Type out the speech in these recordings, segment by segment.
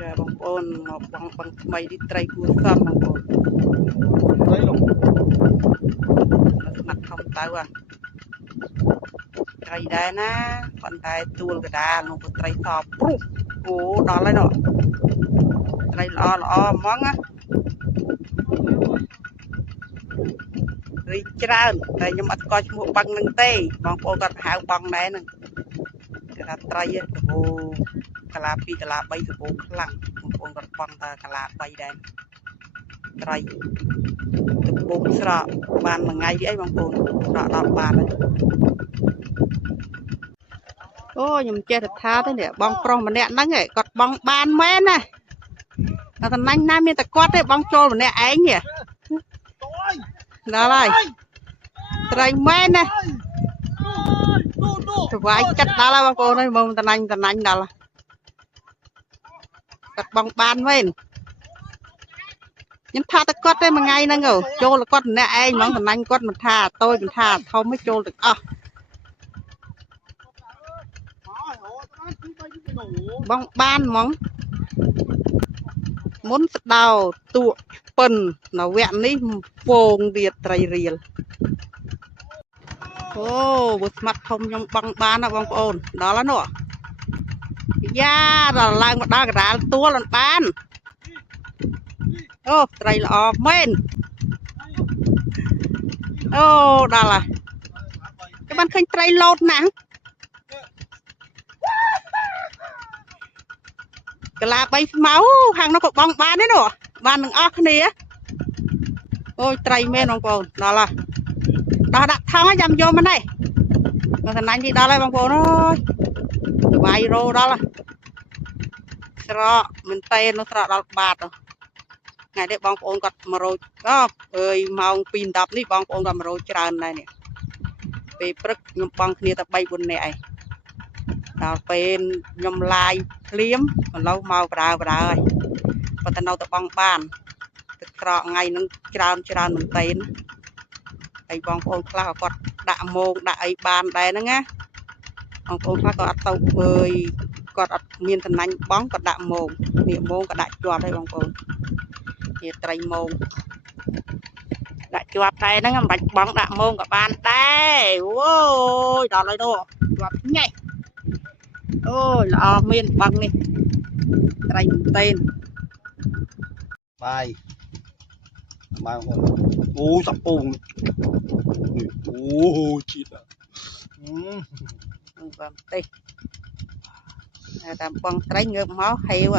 ចាបងប្អូនមកបងថ្មីនេះត្រីគួរសមបងប្អូនត្រីលោកស្មាត់ធំទៅត្រីដែរណាប៉ុន្តែទួលកដាលនោះត្រីសព្រុសអូដល់ហើយនោះត្រីល្អហ្មងណារីច្រើនតែខ្ញុំអត់ស្គាល់ឈ្មោះបឹងនឹងទេបងប្អូនគាត់ហៅបឹងដែរហ្នឹងគេថាត្រីអូកាឡា2កាឡា3សបោខ្លាំងបងប្អូនគាត់បឹងតែកាឡា3ដែរត្រីទឹកពុកស្រកបានមួយថ្ងៃអីបងប្អូនស្រកដល់បានហើយអូខ្ញុំចេះតែថាទេនេះបងប្រុសម្នាក់ហ្នឹងគាត់បងបានមែនណាតែតំណែងណាមានតែគាត់ទេបងចូលម្នាក់ឯងនេះដល់ហើយត្រីមែនណាស្វាយចិត្តដល់ហើយបងប្អូនអើយមើលតំណែងដល់គាត់បងបានមែនខ្ញុំថាតែគាត់ទេមួយថ្ងៃហ្នឹងចូលគាត់ម្នាក់ឯងហ្មងតំណែងគាត់មិនថាតូចមិនថាធំទេចូលទាំងអស់បងបានហ្មងមុនស្ដោតួពិននៅវគ្គនេះពងទៀតត្រីរៀលអូបើស្មាត់ធំខ្ញុំបងបានណាបងប្អូនដល់ហើយនោះយ៉ាដល់ឡើងមកដល់កណ្ដាលទួលអត់បានអូត្រីល្អមែនអូដល់ហើយគេបានឃើញត្រីលោតណាស់កាឡា3ស្មៅខាងនោះក៏បងបានទេនោះបានទាំងអស់គ្នាអូយត្រីមែនបងប្អូនដល់ហើយដោះដាក់ថងឲ្យចាំយកមកនេះមកកណ្ដាញ់នេះដល់ហើយបងប្អូនអើយសុបាយរោដល់ហើយស្រកមែនតេនោះស្រកដល់បាតថ្ងៃនេះបងប្អូនគាត់មករោអើយម៉ោង 2:10 នេះបងប្អូនគាត់មករោច្រើនដែរនេះពេលព្រឹកខ្ញុំបងគ្នាតែ 3-4 នាក់ឯងដល់ពេលខ្ញុំឡាយភ្លាមឥឡូវមកប្រើហើយប៉ុន្តែនៅតែបងបានទឹកស្រកថ្ងៃហ្នឹងច្រើនមែនតេហើយបងប្អូនខ្លះគាត់ដាក់មងដាក់អីបានដែរហ្នឹងណាបងប្អូនខ្លះក៏អត់ទៅអើយគាត់អត់មានតំណែងបងក៏ដាក់មងនេះមងក៏ដាក់ជាប់ហើយបងប្អូននេះត្រីមងដាក់ជាប់តែហ្នឹងមិនបាច់បងដាក់មងក៏បានដែរអូយដល់ហើយនោះជាប់ញ៉េះអូយល្អមានបឹងនេះត្រីមែនតេបាយអូសាប់ពងអូជាតិបងទេតាមបងត្រីងើបមកហេវ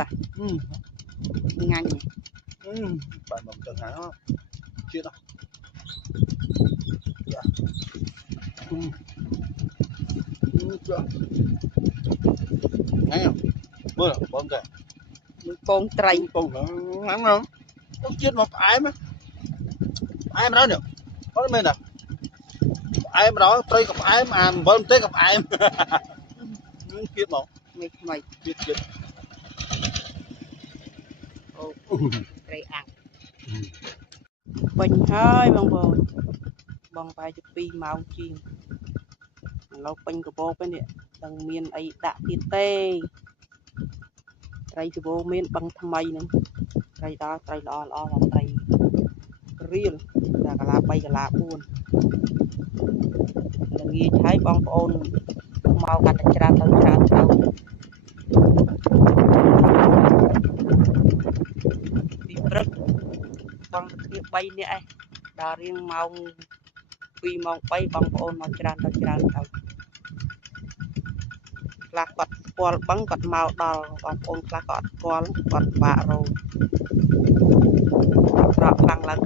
ងាញ់បាទមកទៅណាជាតិហ្នឹងមើលបងកែពងត្រីពងហ្នឹងហ្នឹងជាតិមកផ្អែមផ្អែមដល់នេះអត់មែនទេផ្អែមដល់ត្រីក៏ផ្អែមអាអំបិលទេក៏ផ្អែមជាតិមកនេះថ្មីជាតិអូត្រីអាំងពេញហើយបងប្អូនបងបែរជា2ម៉ោងជាងឥឡូវពេញកាបោបនេះដឹងមានអីដាក់ទៀតទេត្រីកាបោមានបឹងថ្មីហ្នឹងត្រីដល់ត្រីល្អមកត្រីរៀលតែកាឡា3កាឡា4ល្ងាចហើយបងប្អូនមកកាត់ច្រើនទៅពីព្រឹកបងគ្នា3នាក់ឯងដល់រៀងម៉ោង 2 ម៉ោង 3បងប្អូនមកច្រើនទៅខ្លះគាត់ស្គាល់បឹងគាត់មកដល់បងប្អូនខ្លះក៏អត់ស្គាល់គាត់បាក់រោស្រកខ្លាំងឡើង